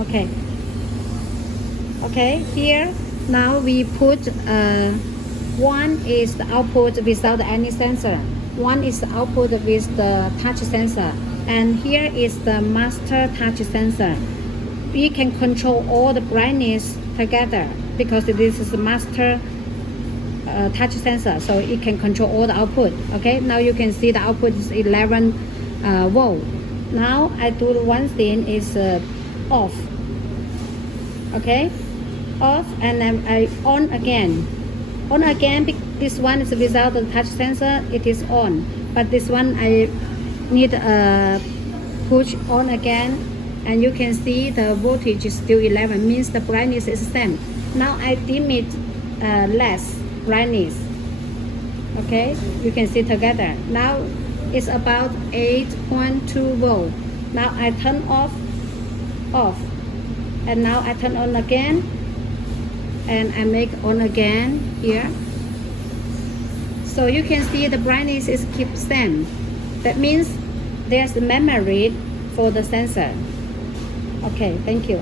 Okay, here now we put one is the output without any sensor, one is the output with the touch sensor, and here is the master touch sensor. We can control all the brightness together because this is the master touch sensor, so it can control all the output. Okay, now you can see the output is 11 volt. Now I do one thing is off. Okay, off, and then I on again. On again, this one is without the touch sensor, it is on, but this one I need push on again, and you can see the voltage is still 11, means the brightness is the same. Now I dim it less brightness. Okay, you can see together. Now it's about 8.2 volt. Now I turn off, and now I turn on again, and I make on again here. So you can see the brightness is keep same. That means there's a memory for the sensor. Okay, thank you.